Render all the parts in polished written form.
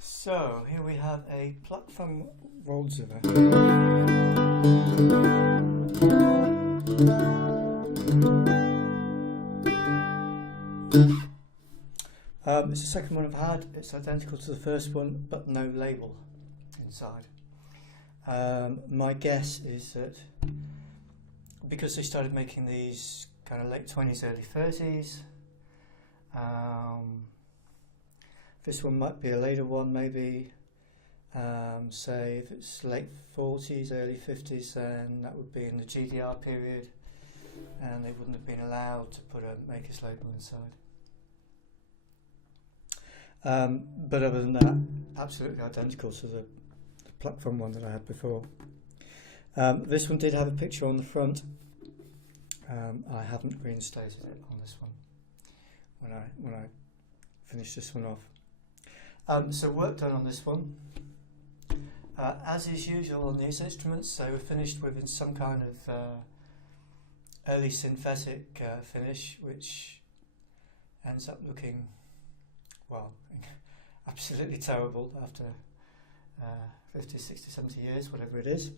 So here we have a Pluckthum Waldzither. It's the second one I've had. It's identical to the first one, but no label inside. My guess is that because they started making these kind of late 20s, early 30s, this one might be a later one, maybe. Say if it's late 40s, early 50s, then that would be in the GDR period, and they wouldn't have been allowed to put a maker's label inside. But other than that, absolutely identical to the Pluckthum one that I had before. This one did have a picture on the front. I haven't reinstated it on this one when I finish this one off. So work done on this one. As is usual on these instruments, they were finished with some kind of early synthetic finish, which ends up looking, well, absolutely terrible after 50, 60, 70 years, whatever it is.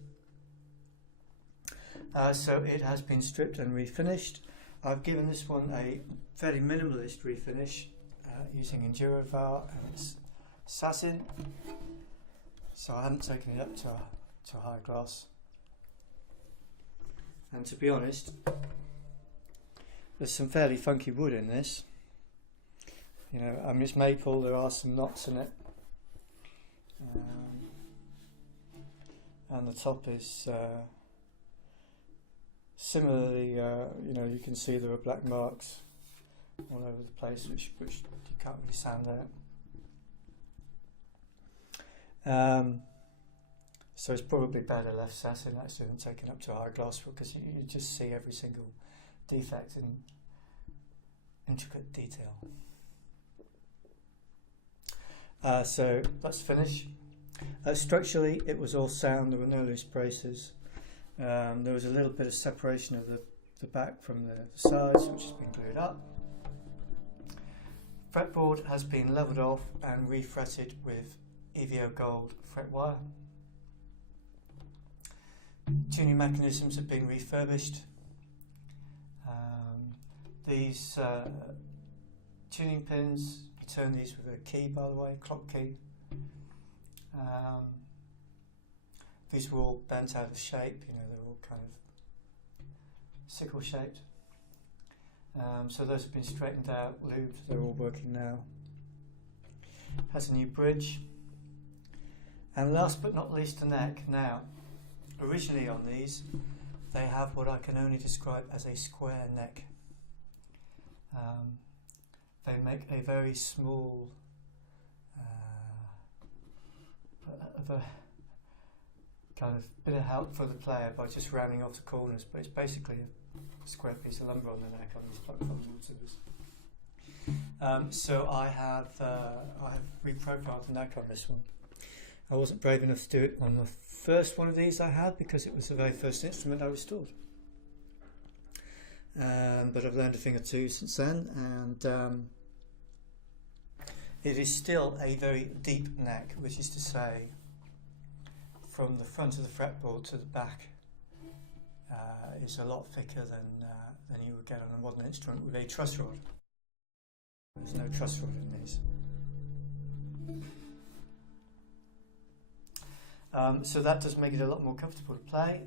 So it has been stripped and refinished. I've given this one a fairly minimalist refinish using Endurovar and it's satin, so I haven't taken it up to a high gloss. And to be honest, there's some fairly funky wood in this. You know, I mean, it's maple, there are some knots in it. And the top is similarly, you know, you can see there are black marks all over the place, which you can't really sound out. So it's probably better left satin actually than taken up to a high gloss, because you just see every single defect in intricate detail. So let's finish. Structurally, it was all sound. There were no loose braces. There was a little bit of separation of the back from the sides, which has been glued up. Fretboard has been levelled off and refretted with EVO gold fret wire. Tuning mechanisms have been refurbished. These tuning pins, you turn these with a key, by the way, clock key. These were all bent out of shape, you know, they're all kind of sickle shaped. So those have been straightened out, lubed, they're all working now. Has a new bridge. And last but not least, the neck. Now, originally on these, they have what I can only describe as a square neck. They make a very small kind of bit of help for the player by just rounding off the corners, but it's basically a square piece of lumber on the neck on these Pluckthum Waldzithers. So I have reprofiled the neck on this one. I wasn't brave enough to do it on the first one of these I had, because it was the very first instrument I restored. But I've learned a thing or two since then, and it is still a very deep neck, which is to say from the front of the fretboard to the back is a lot thicker than you would get on a modern instrument with a truss rod. There's no truss rod in these. So that does make it a lot more comfortable to play.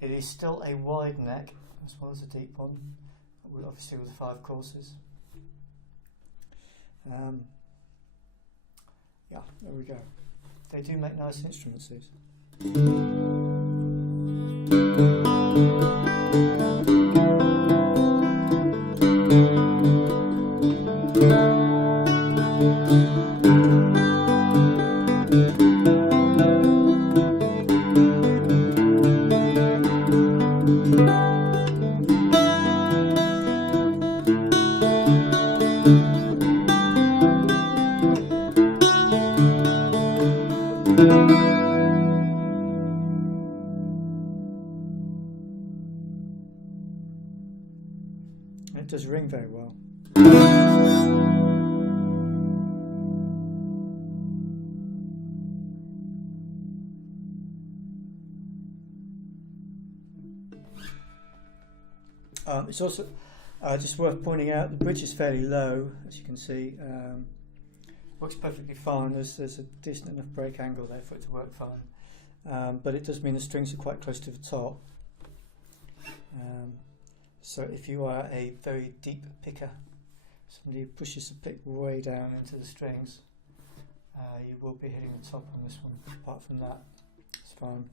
It is still a wide neck as well as a deep one, obviously with 5 courses. Yeah, there we go. They do make nice instruments, these. It does ring very well. It's also just worth pointing out the bridge is fairly low, as you can see. Works perfectly fine. There's a decent enough break angle there for it to work fine, but it does mean the strings are quite close to the top. So if you are a very deep picker, somebody who pushes the pick way down into the strings, you will be hitting the top on this one. Apart from that, it's fine.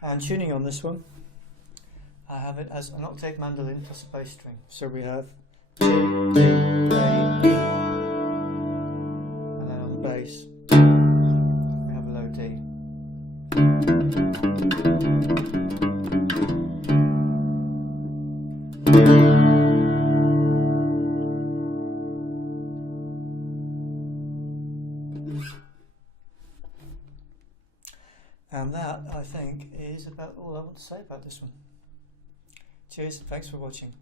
And tuning on this one, I have it as an octave mandolin plus a bass string. So we have G, D, A, E, and then on the bass we have a low D. And that, I think, is about all I want to say about this one. Cheers, thanks for watching.